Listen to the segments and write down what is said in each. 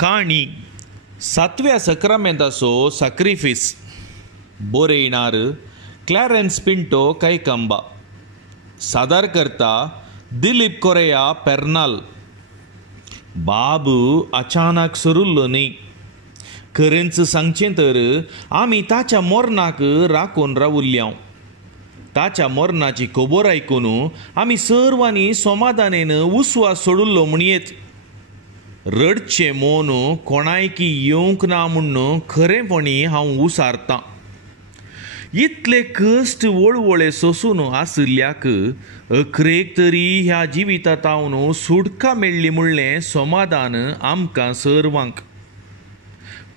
काणी 7व्या सक्रामेंताचो सॅक्रिफीस बरयणार क्लॅरेन्स पिंटो कैकंबा. सादर करता दिलीप कोरेया पेर्नाल. बाब अचानक सरुल्लो न्ही. खरेंच सांगचें तर आमी ताच्या मरणाक राखून रावुल्ल्या. ताच्या मरणाची खबर आयकून आमी सर्वांनी समाधानेन उस्वास सोडुल्लो म्हणयेत. रडचें मौन कोणायकी येवंक ना म्हूण खरेंपणी हांव उसारतां. इतले कश्ट वळवळे सोसून आशिल्ल्याक अखरेक तरी ह्या जिवितांतावन सुटका मेळ्ळी म्हणलें समाधान आमकां सर्वांक.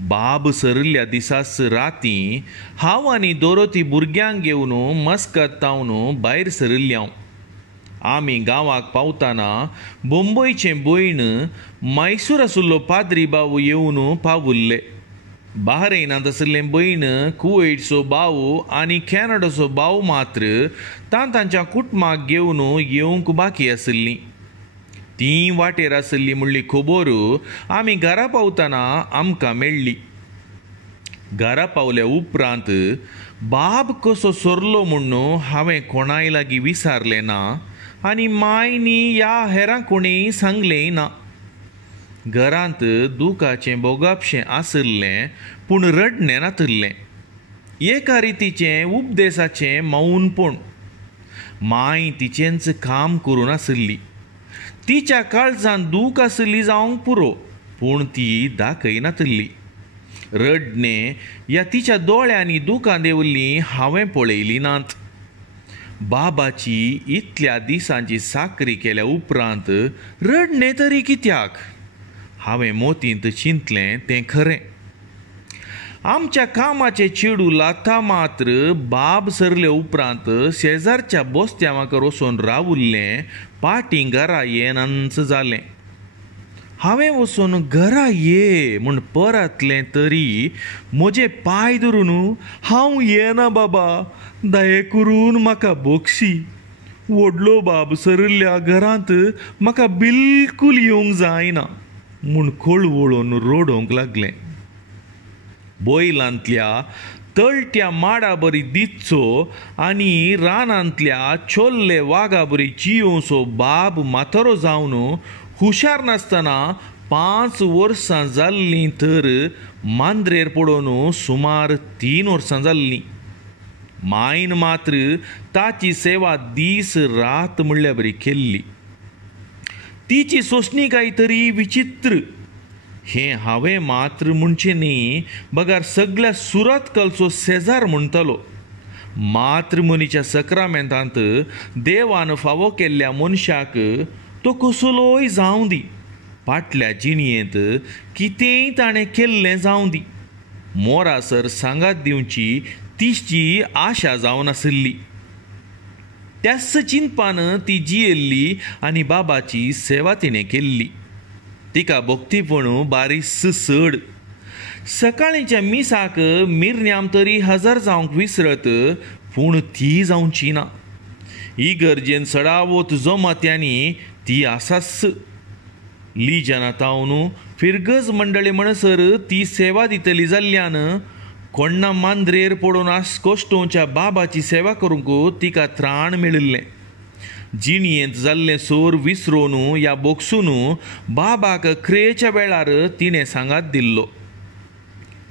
बाब सरिल्ल्या दिसास रातीं हांव आनी दोरोती भुरग्यांक घेवन मस्कतावन भायर सरिल्ल्या. आमी गांवाक पावतना बंबयचें भयण मैसूर आशिल्लो पाद्री भाव येवन पावुल्ले. बहरैनांत आशिल्लें भयण कुवेटचो भाव आनी कॅनडाचो भाव मात्र तांच्या कुटुंबाक घेवन येवंक बाकी आशिल्लीं. ती वाटेर आशिल्ली म्हणली खबर आमी घरा पावतना आमकां मेळ्ळी. घरा पावल्या उपरांत बाब कसो सरलो म्हणून हांवें कोणाय लागीं विचारलें ना आनी मायनी ह्या हेरां कोणेय सांगलेंय ना. घरांत दुखाचें बोगापशें आशिल्लें पूण रडणें नातिल्लें. एका रितीचें उपदेसाचें मौनपण. माय तिचेंच काम करून आशिल्ली. तिच्या काळजांत दूख आशिल्ली जावंक पुरो पूण ती दाखयनातिल्ली. रडणें ह्या तिच्या दोळ्यांनी दुखां देंवल्लीं हांवें पळयलीं नात. बाबाची इतल्या दिसांची साकरी केल्या उपरांत रडणें तरी कित्याक? हांवें मोतींत चिंतलें तें खरें. आमच्या कामाचें चेडू लाथा मात्र बाब सरले उपरांत शेजारच्या बोस्त्यावांकर वचून रावुल्लें पाटी घरा येनांच जालें. हांवें वचून घरा ये म्हूण परतलें तरी म्हजे पांय धरून हांव येना बाबा, दये करून म्हाका बक्षी. व्हडलो बाब सरिल्ल्या घरांत म्हाका बिलकूल येवंक जायना म्हूण कळवळून रडोंक लागलें. बैलांतल्या तळट्या माडा बरी दिसचो आनी रानांतल्या छोल्ले वागा बरी जियोसो बाब माथारो जावन हुशार नासतना 5 वर्सां जाल्लीं तर मांद्रेर पडून सुमार 3 वर्सां जाल्लीं. मायन मात्र ताची सेवा दीस रात म्हणल्या बरी केल्ली. तिची सोंसणीकाय तरी विचित्र. हें हांवें मात्र म्हणचें न्ही, बगार सगळ्या सुरतकलचो शेजार म्हणटलो. मात्र मनीच्या सक्रामेंतांत देवान फावो केल्ल्या मनशाक तो कसलोय जावं दी, फाटल्या जिणयेंत कितेंय ताणें केल्लें जावं दी, मोरासर सांगात दिवची तिची आशा जावन आशिल्ली. त्याच चिंतपान ती जियेल्ली आनी बाबाची सेवा तिणें केल्ली. तिका भक्तीपण बारीस चड. सकाळींच्या मिसाक मिरण्याम तरी हजर जावंक विसरत पूण ती जावची ना. इगर्जेन सडावत जमात्यांनी ती आसास. लिजनातावन फिरगज मंडळी म्हणसर ती सेवा दितली जाल्ल्यान कोण्णा मांद्रेर पडून आस्कोश्टोच्या बाबाची सेवा करूंक तिका त्राण मेळिल्लें. जिणयेंत जाल्लें सोर विसरून ह्या बोगसून बाबाक क्रियेच्या वेळार तिणें सांगात दिल्लो.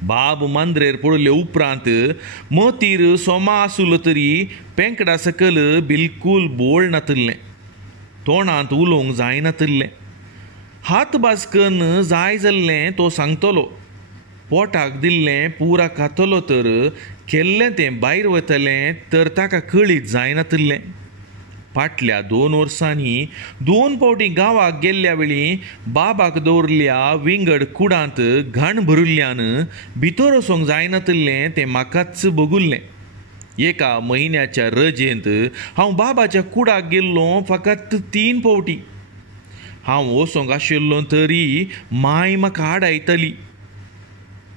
बाब मांद्रेर पडले उपरांत मतीर सोमा आसुलो तरी पेंकडा सकल बिलकूल बोळ नातिल्लें. तोंडांत उलोवंक जायनातिल्लें. हात बाजकन जाय जाल्लें तो सांगतलो. पोटाक दिल्लें पुरा खातलो तर केल्लें तें भायर वतलें तर ताका कळीत जायनातिल्लें. फाटल्या 2 वर्सांनी 2 फावटी गांवाक गेल्ल्या वेळी बाबाक दवरल्या विंगड कुडांत घाण भरिल्ल्यान भितर वचोंक जायनातिल्लें तें म्हाकाच बगुल्लें. एका म्हयन्याच्या रजेंत हांव बाबाच्या कुडाक गेल्लो फकत 3 फावटी. हांव वचोंक आशिल्लो तरी माय म्हाका आडायताली.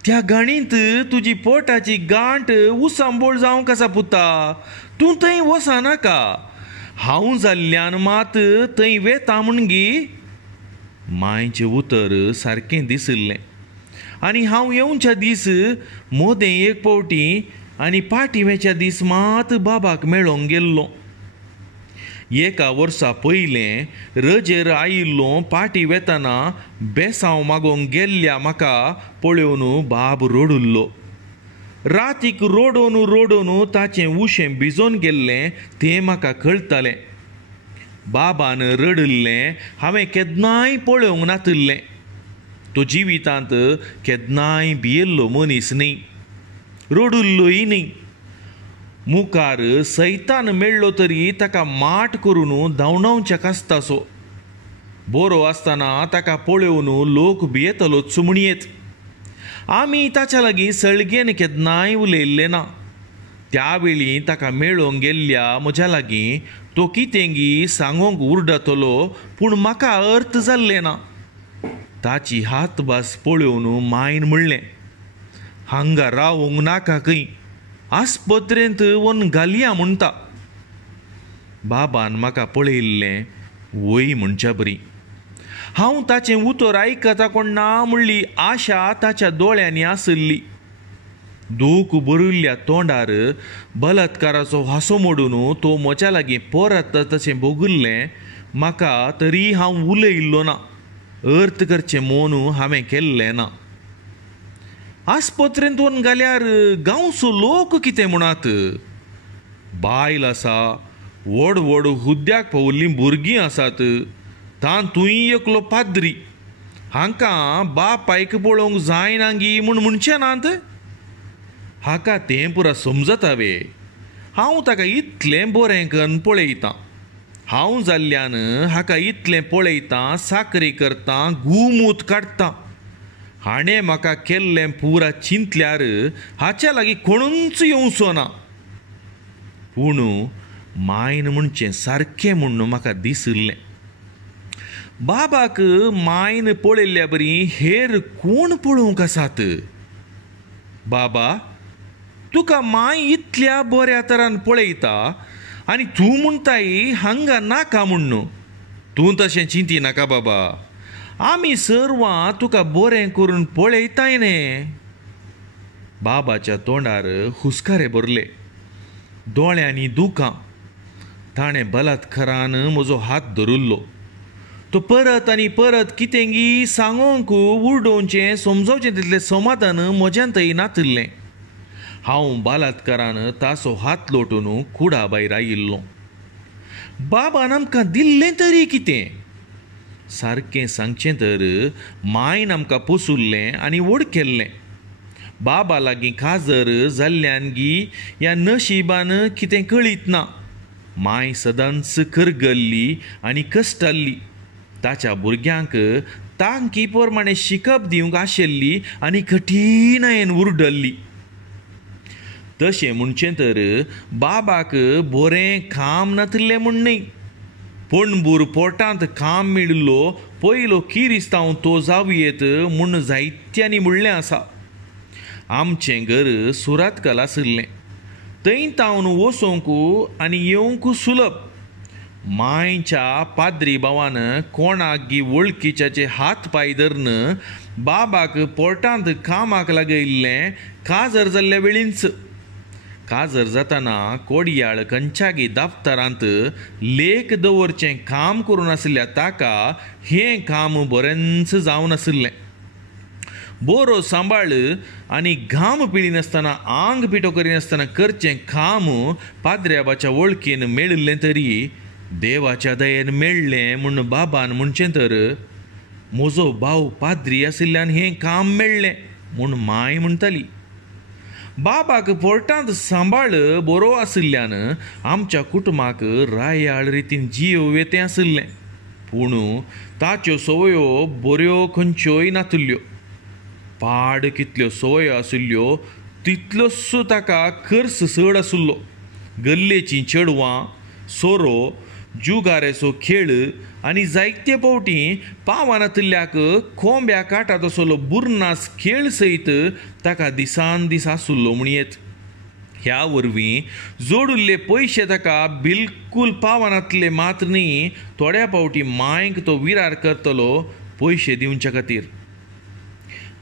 त्या गाणींत तुजी पोटाची गांठ उसांबोळ जावंक आसा पुता, तूं थंय वचनाका. हांव जाल्ल्यान मात थंय वेता म्हण गी. मायचें उतर सारकें दिसलें आनी हांव येवच्या दीस मोदें एक पावटी आनी पाटिवेच्या दीस मात बाबाक मेळोंक गेल्लो. एका वर्सा पयलें रजेर आयिल्लो पाटी वेतना बेसांव मागोंक गेल्ल्या म्हाका पळोवन बाब रडुल्लो. रातीक रोडोन रोडोन ताचें उशें भिजोन गेल्लें तें म्हाका कळटालें. बाबान रडल्लें हांवें केन्नाय पळोवंक नातल्लें. तो जिवितांत केन्नाय भियेल्लो मनीस न्ही, रडुल्लोय न्ही. मुखार सैतान मेळ्ळो तरी ताका माट करून धांवडावचें आसतासो. बरो आसतना ताका पळोवन लोक भियेतलो चुमणयेत. आमी ताच्या लागीं सळगेन केन्नाय उलयल्ले ना. त्या वेळी ताका मेळोंक गेल्ल्या म्हज्या लागीं तो कितेंगी सांगोंक उर्डतलो, पूण म्हाका अर्थ जाल्लें ना. ताची हातभास पळोवन मायन म्हणलें, हांगा रावोंक नाका खंय, आस्पत्रेंत व्हरून घालया म्हणटा. बाबान म्हाका पळयल्लें वय म्हणच्या बरी. हांव ताचें उतर आयकता कोण ना म्हणली आशा ताच्या दोळ्यांनी आसली. दूख भरिल्ल्या तोंडार बलात्काराचो हांसो मोडून तो म्हज्या लागीं परत तशें भोगुल्लें म्हाका तरी हांव उलयल्लो ना. अर्थ करचें म्हूण हांवें केल्लें ना. आस्पत्रेंत व्हरून घाल्यार गांवचो लोक कितें म्हणत? बायल आसा, व्हड व्हड हुद्द्याक पावल्लीं भुरगीं आसात, तातूंय एकलो पाद्री. हांकां बापायक पळोवंक जायना गी म्हूण म्हणचें नात? हाका तें पुरा समजता वे. हांव ताका इतलें बरें करून पळयतां. हांव जाल्ल्यान हाका इतलें पळयतां, साकरी करतां, घुमूत काडटां. हाणें म्हाका केल्लें पुरा चिंतल्यार हाच्या लागीं कोणूच येवचो ना. पूण मायन म्हणचें सारकें म्हणून म्हाका दिसलें. बाबाक मायन पळयल्ल्या बरी हेर कोण पळोवंक आसात? बाबा, तुका माय इतल्या बऱ्या तरान पळयता आनी तूं म्हणटाय हांगा नाका म्हणून. तूं तशें चिंती नाका बाबा. आमी सर्वां तुका बरें करून पळयताय न्ही. बाबाच्या तोंडार हुस्कारे भरले, दोळ्यांनी दुखां. ताणें बलात्कारान म्हजो हात धरुल्लो. तो परत आनी परत कितेंगी सांगोंक उर्डोवचें समजोवचें तितलें समाधान म्हज्यांतय नातल्लें. हांव बलात्कारान ताचो हात लोटून कुडा भायर आयिल्लो. बाबान आमकां दिल्लें तरी कितें? सारकें सांगचें तर मायन आमकां पोसुल्लें आनी व्हड केल्लें. बाबा लागीं काजर जाल्ल्यान गी ह्या नशिबान कितें कळीत ना. माय सदांच करगल्ली आनी कश्टाल्ली. ताच्या भुरग्यांक तांकी प्रमाणें शिकप दिवंक आशिल्ली आनी कठीणायेन उर्डल्ली. तशें म्हणचें तर बाबाक बरें काम नातलें म्हूण न्ही. पणबूर पोटांत काम मेळिल्लो पयलो किरिस्तांव तो जावयेत म्हूण जायत्यांनी म्हणलें आसा. आमचें घर सुरातकाल आसलें. थंय तावन वचोंक आनी येवंक सुलभ. मायच्या पाद्री भावान कोणाक गी वळखीच्याचे हात पाय धरून बाबाक पोर्टांत कामाक लागयल्लें काजर जाल्ल्या वेळींच. काजर जातना कोडयाळ खंयच्यागी दफ्तरांत लेख दवरचें काम करून आसल्या ताका हें काम बरेंच जावन आसलें. बरो सांबाळ आनी घाम पिळीनासतना आंग पिठो करिनासतना करचें काम पाद्र्याबाच्या वळखीन मेळिल्लें तरी देवाच्या दयेन मेळ्ळें म्हूण बाबान म्हणचें तर म्हजो भाव पाद्री आशिल्ल्यान हें काम मेळ्ळें म्हूण माय म्हणटाली. बाबाक पोर्टांत सांबाळ बरो आशिल्ल्यान आमच्या कुटुंबाक रायाळ रितीन जीव येतें आशिल्लें. पूण ताच्यो संवयो बऱ्यो खंयच्योय नातल्यो. पाड कितल्यो संवयो आशिल्ल्यो तितलोच ताका खर्च चड आशिल्लो. गल्लेचीं चेडवां, सोरो, जुगारेचो खेळ आनी जायते फावटी पावानातल्याक कोंब्या काटात असलो बुरनास खेळ सयत ताका दिसान दीस आसुल्लो म्हणयेत. ह्या वरवीं जोडुल्ले पयशे ताका बिलकूल पावानातले मात न्ही. थोड्या फावटी मांयक तो विरार करतलो पयशे दिवच्या खातीर.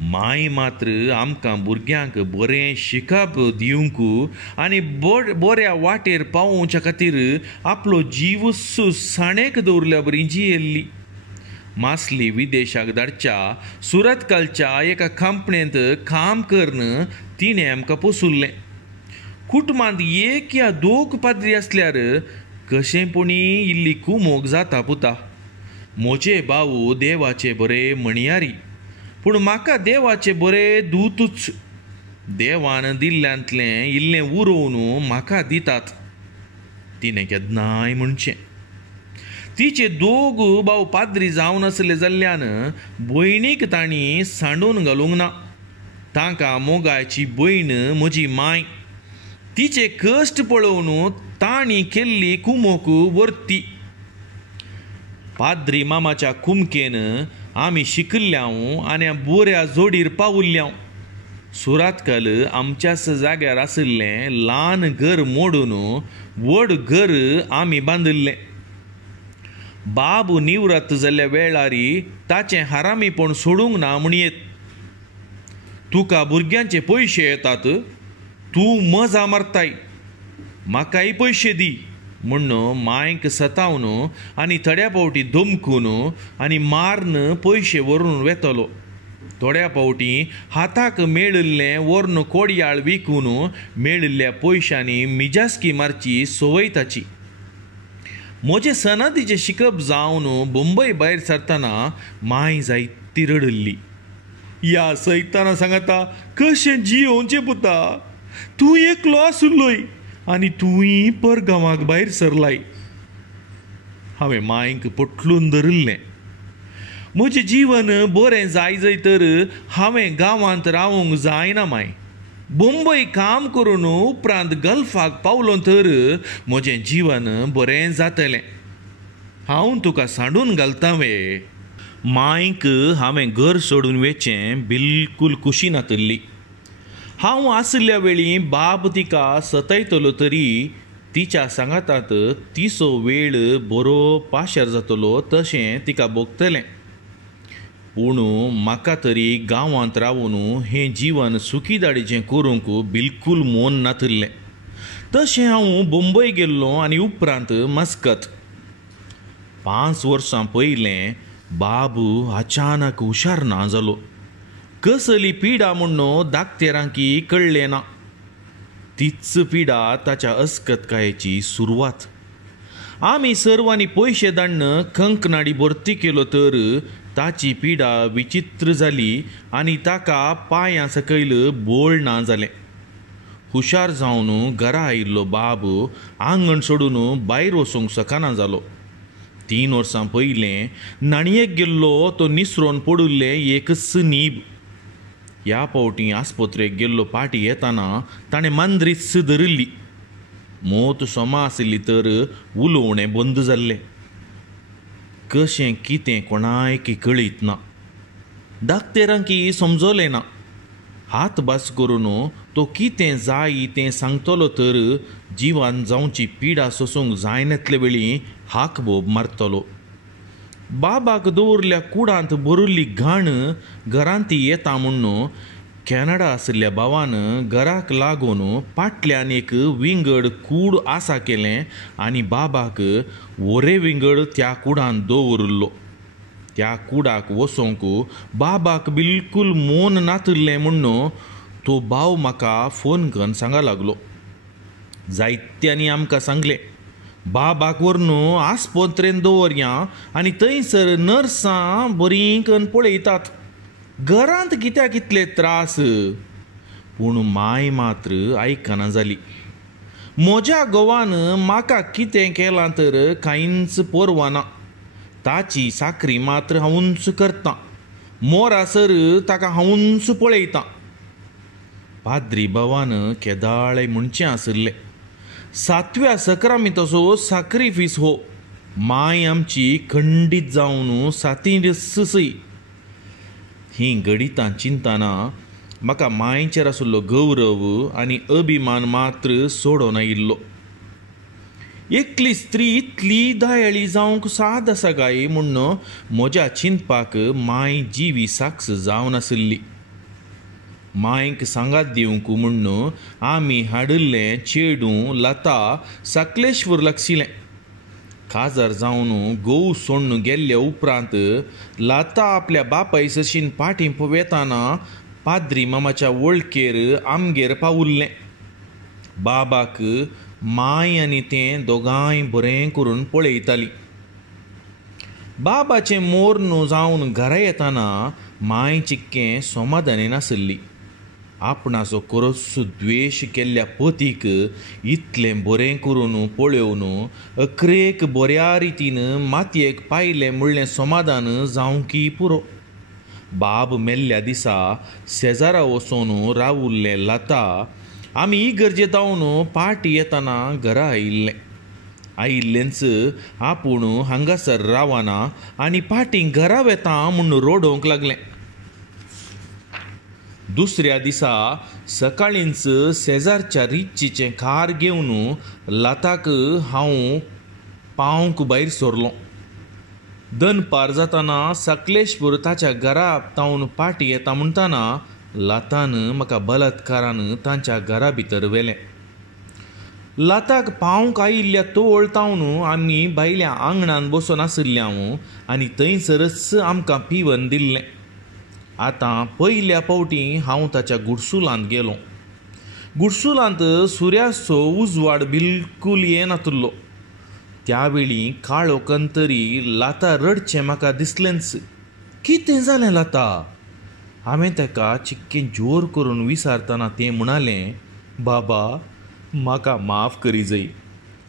माय मात्र आमकां भुरग्यांक बरें शिकप दिवंक आनी बऱ्या वाटेर पावोवच्या खातीर आपलो जीव साणेक दवरल्या बरी जियेल्ली. मासली विदेशाक धाडच्या सुरतकालच्या एका कंपनींत काम करन तिणें आमकां पोसुल्लें. कुटुंबांत एक या दोग पाद्री आसल्यार कशेंपणी इल्ली कुमोग जाता पुता. म्हजे भाऊ देवाचे बरे म्हणयारी, पूण म्हाका देवाचे बरे दूतच. देवान दिल्ल्यांतलें इल्लें उरोवन म्हाका दितात. तिणें केन्नाय म्हणचें. तिचे दोग भाव पाद्री जावन आसले जाल्ल्यान भयणीक तांणी सांडून घालूंक ना. तांकां मोगायची भयण म्हजी माय. तिचे कश्ट पळोवन तांणी केल्ली कुमोक वर्ती. पाद्री मामाच्या कुमकेन आमी शिकल्ल्याव आनी बऱ्या जोडीर पावुल्ल्याव. सुरतकाल आमच्याच जाग्यार आशिल्लें ल्हान घर मोडून व्हड घर आमी बांदिल्लें. बाब निवृत्त जाल्ल्या वेळारी ताचें हारामीपण सोडूंक ना म्हणयेत. तुका भुरग्यांचे पयशे येतात, तूं मजा मारताय, म्हाकाय पयशे दी म्हणून मांयक सतावन आनी थोड्या फावटी धमकून आनी मारन पयशे व्हरून वेतलो. थोड्या फावटी हाताक मेळिल्लें व्हरून कोडयाळ विकून मेळिल्ल्या पयशांनी मिजासकी मारची संवय ताची. म्हजे सनातीचें शिकप जावन मुंबय भायर सरतना माय जायती रडल्ली. ह्या सैताना सांगता कशें जियोवचें पुता. तूं एकलो आसुल्लोय आनी तुंय परगांवाक भायर सरलाय. हांवें मांयक पटलून धरिल्लें. म्हजें जीवन बरें जाय तर हांवें गांवांत रावूंक जायना माय. मुंबय काम करून उपरांत गल्फाक पावलो तर म्हजें जीवन बरें जातलें. हांव तुका सांडून घालतां वे. मांयक हांवें घर सोडून वेचें बिलकूल खुशी नातल्ली. हांव आसल्या वेळी बाब तिका सतयतलो तरी तिच्या सांगातात तिचो वेळ बरो पाशर जातलो तशें तिका भोगतलें. पूण म्हाका तरी गांवांत रावून हें जीवन सुखीदाडीचें करूंक बिलकूल मोन नातल्लें. तशें हांव मुंबय गेल्लों आनी उपरांत मस्कत. 5 वर्सां पयलें बाब अचानक हुशार ना जालो. कसली पिडा म्हणून धाकटेरांकी कळ्ळें ना. तीच पिडा ताच्या अस्कतकायेची सुरवात. आमी सर्वांनी पयशे धाडन कंकणाडी भरती केलो तर ताची पिडा विचित्र जाली आनी ताका पांयां सकयल बोळ ना जालें. हुशार जावन घरा आयिल्लो बाब आंगण सोडून भायर वचूंक शकना जालो. 3 वर्सां पयलें नाणयेक गेल्लो तो निसरोन पडुल्लें एकच नीब. ह्या फावटी आस्पत्रेक गेल्लो पाटी येताना ताणें मांद्रीच धरिल्ली. मोत सोमा आसली तर उलोवणें बंद जाल्लें. कशें कितें कोणायकी कळीत ना. धाकटेरांकी समजोलें ना. हात भास करून तो कितें जाय तें सांगतलो तर जिवान जावची पिडा सोसूंक जायनातले वेळी हाक बोब मारतलो. बाबाक दवरल्या कुडांत भरिल्ली घाण घरांत येता म्हणून कॅनडा आशिल्ल्या भावान घराक लागून फाटल्यान एक विंगड कूड आसा केलें आनी बाबाक वरे विंगड त्या कुडांत दवरलो. त्या कुडाक वचोंक बाबाक बिलकूल मोन नातल्लें म्हणून तो भाव म्हाका फोन करून सांगा लागलो. जायत्यांनी आमकां सांगलें बाबाक व्हरून आस्पत्रेन दवरया आनी थंयसर नर्सां बरीं करून पळयतात. घरांत कित्याक इतले त्रास. पूण माय मात्र आयकना जाली. म्हज्या घोवान म्हाका कितें केलां तर कांयच परवा ना. ताची साकरी मात्र हांवूच करतां. मोरासर ताका हांवूच पळयतां. पाद्री भावान केदाळे म्हणचें आसलें. 7व्या सक्रामिताचो साक्रिफीस हो. माय आमची खंडीत जावन 7 सई. ही गणितां चिंतना म्हाका मायचेर आशिल्लो गौरव आनी अभिमान मात्र सोडून आयिल्लो. एकली स्त्री इतली दयाळी जावंक साद आसा गाय म्हणून म्हज्या चिंतपाक माय जिवी साक्ष जावन आसली. मांयक सांगात दिवंक म्हणून आमी हाडिल्लें चेडूं लता सकलेश्वर लागशिलें. काजार जावन गोव सोडून गेल्ल्या उपरांत लता आपल्या बापाय सशीन पाठींप वेताना पाद्री मामाच्या वळखेर आमगेर पावुल्लें. बाबाक माय आनी तें दोगांय बरें करून पळयतालीं. बाबाचें मोर्न जावन घरा येताना माय चिक्कें समाधानी नासली. आपणाचो खरोच द्वेश केल्ल्या पतीक इतलें बरें करून पळोवन अखरेक बऱ्या रितीन मातयेक पायलें म्हणलें समाधान जावंकी पुरो. बाब मेल्ल्या दिसा शेजारा वचून रावुल्लें लता आमी इगर्जे जावन पाट येताना घरा आयिल्लेंच आपूण हांगासर रावना आनी पाटी घरा वेता म्हूण रोडोवंक लागलें. दुसऱ्या दिसा सकाळींच शेजारच्या रिच्चीचें कार घेवन लताक हांव पावंक भायर सरलों. दनपार जाताना सकलेश्वर ताच्या घरा तावन पाटी येता म्हणटाना लतान म्हाका बलात्कारान तांच्या घरा भितर व्हेलें. लताक पावंक आयिल्ल्या तोळ तावन आमी भायल्या आंगणान बसून आशिल्ल्यांव आनी थंयसरच आमकां पिवन दिल्लें. आतां पयल्या फावटी हांव ताच्या गुडसुलांत गेलों. गुडसुलांत सुर्याचो उजवाड बिलकूल येनासलो. त्या वेळी काळोखन तरी लता रडचें म्हाका दिसलेंच. कितें जालें लता? हांवें ताका चिक्कें जोर करून विचारतना तें म्हणालें, बाबा म्हाका माफ करी जाय.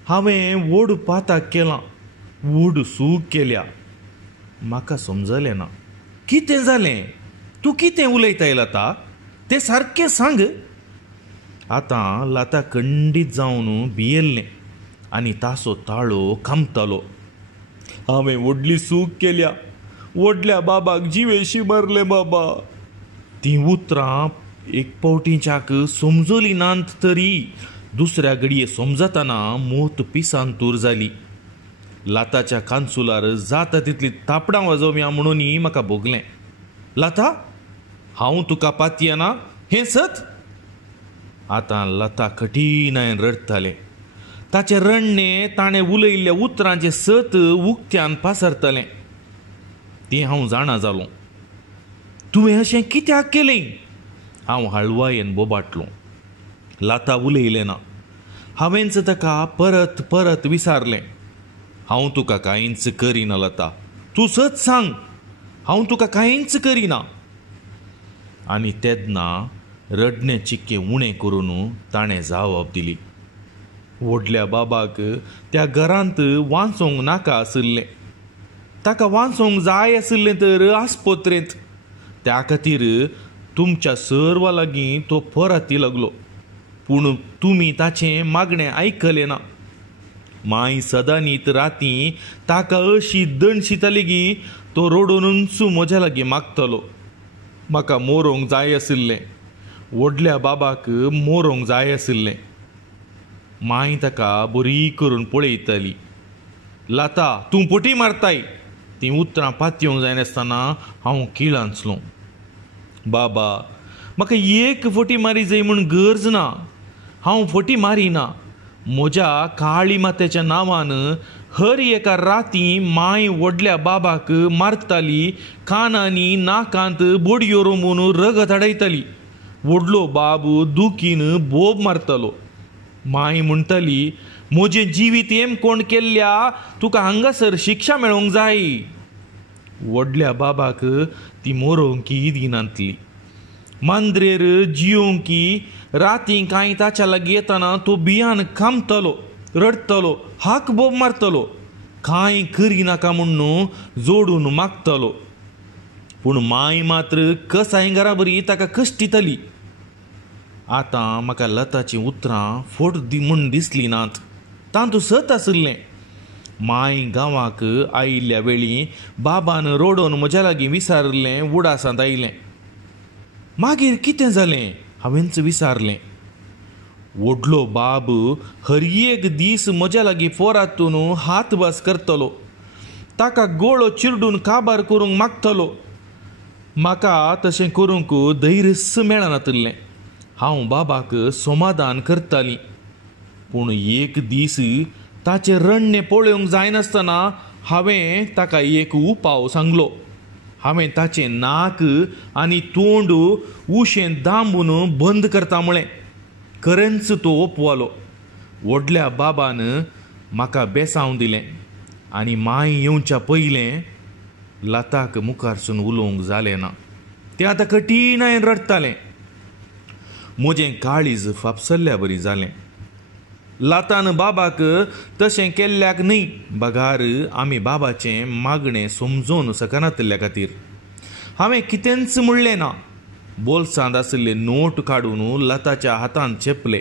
हांवें व्हड पाताक केलां, व्हड चूक केल्या. म्हाका समजलें ना. कितें जालें? तूं कितें उलयताय लता? तें सारकें सांग. आतां लता खंडीत जावन भियेल्लें आनी ताचो ताळो खामतालो. हांवें व्हडली चूक केल्या. व्हडल्या बाबाक जिवेशी मारलें बाबा. तीं उतरां एक फावटीच्याक समजली नात तरी दुसऱ्या घडये समजतना मोत पिसांतूर जाली. लताच्या कांसुलार जाता तितली तापडां वाजोवया म्हणून म्हाका भोगलें. लता, हांव तुका पातयना हें सत. आतां लता कठीणायन रडतालें. ताचें रडणें ताणें उलयल्ल्या उतरांचें सत उक्त्यान पासरतलें. तें हांव जाणा जालों. तुवें अशें कित्याक केलें? हांव हळवायेन बोबाटलों. लता उलयलें ना. हांवेंच ताका परत परत विचारलें, हांव तुका कांयच करिना लता. तूं सत सांग, हांव तुका कांयच करिना. आनी तेन्ना रडणें चिक्कें उणें करून ताणें जावप दिली. व्हडल्या बाबाक त्या घरांत वाचोवंक नाका आशिल्लें. ताका वाचोवंक जाय आशिल्लें तर आस्पत्रेंत. त्या खातीर तुमच्या सर्वा लागीं तो परत लागलो. पूण तुमी ताचें मागणें आयकलें ना. माय सदां न्हीद रातीं ताका अशी दणशिताली की तो रडूनच म्हज्या लागीं मागतलो. म्हाका मोरोंक जाय आशिल्लें. व्हडल्या बाबाक मोरोंक जाय आशिल्लें. माय ताका बरी करून पळयताली. लता, तूं फटी मारताय. तीं उतरां पातयोंक जायनासतना हांव किळांचलों. बाबा, म्हाका एक फटी मारी जाय म्हूण गरज ना. हांव फटी मारिना. म्हज्या काळी मातेच्या नांवान हर एका रातीं माय व्हडल्या बाबाक मारताली. कानांनी नाकांत बडयो रोमून रगत हाडयताली. व्हडलो बाब दुखीन बोब मारतालो. माय म्हणटाली, म्हजें जिवीत हेम कोण केल्ल्या तुका हांगासर शिक्षा मेळोवंक जाय. व्हडल्या बाबाक ती मोरोवंकी दिनातली. मांद्रेर जियोंकी रातीं कांय ताच्या लागीं येतना तो भियान खामतलो, रडतलो, हाक बोब मारतलो. कांय करिनाका म्हणून जोडून मागतलो. पूण माय मात्र कसाय घरा बरी ताका कश्टितली. आतां म्हाका लताचीं उतरां फट म्हूण दिसलीं नात. तांतू सत आशिल्लें. माय गांवाक आयिल्ल्या वेळी बाबान रडोवन म्हज्या लागीं विचारलें, उडासांत आयलें. मागीर कितें जालें? हांवेंच विचारलें. व्हडलो बाब हर एक दीस म्हज्या लागीं पोरातून हातभास करतलो, ताका गोळो चिरडून काबार करूंक मागतलो. म्हाका तशें करूंक धैर्यच मेळनातलें. हांव बाबाक समाधान करतालीं, पूण एक दीस ताचें रडणें पळोवंक जायनासतना हांवें ताका एक उपाव सांगलो. हांवें ताचें नाक आनी तोंड उशें दांबून बंद करता म्हळें. खरेंच तो ओपवालो. व्हडल्या बाबान म्हाका बेसांव दिलें आनी माय येवच्या पयलें लताक मुखारसून उलोवंक जालें ना. तें आतां कठीणायेन रडटालें. म्हजें काळीज फापसल्ल्या बरी जालें. लतान बाबाक तशें केल्ल्याक न्हय, बगार आमी बाबाचें मागणें समजोवन सकनातल्या खातीर. हांवें कितेंच म्हणलें ना. बोल्सांत आशिल्ले नोट काडून लताच्या हातांत चेपले.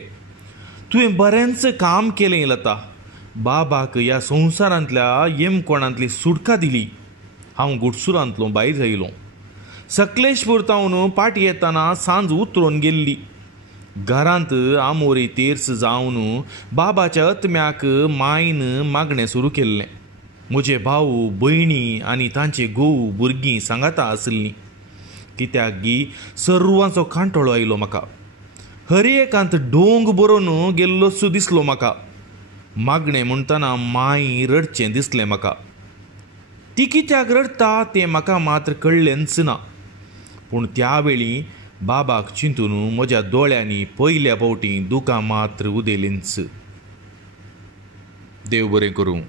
तुवें बरेंच काम केलें लता. बाबाक ह्या संवसारांतल्या येमकोणांतली सुटका दिली. हांव गुडसुरांतलो भायर येयलो. सकलेशपूर तावन पाटी येतना सांज उतरोन गेल्ली. घरांत आमोरी तेर्स जावन बाबाच्या आत्म्याक मायन मागणें सुरू केल्लें. म्हजे भाऊ भयणी आनी तांचे घोव भुरगीं सांगाता आसलीं, कित्याक गी सर्वांचो कांटोळो आयलो म्हाका. हर एकांत डोंग बरोवन गेल्लोसो दिसलो म्हाका. मागणें म्हणटना माय रडचें दिसलें म्हाका. ती कित्याक रडटा तें म्हाका मात्र कळ्ळेंच ना. पूण त्या वेळी बाबाक चिंतून म्हज्या दोळ्यांनी पयल्या फावटी दुकां मात्र उदेलींच. देव बरें करूं.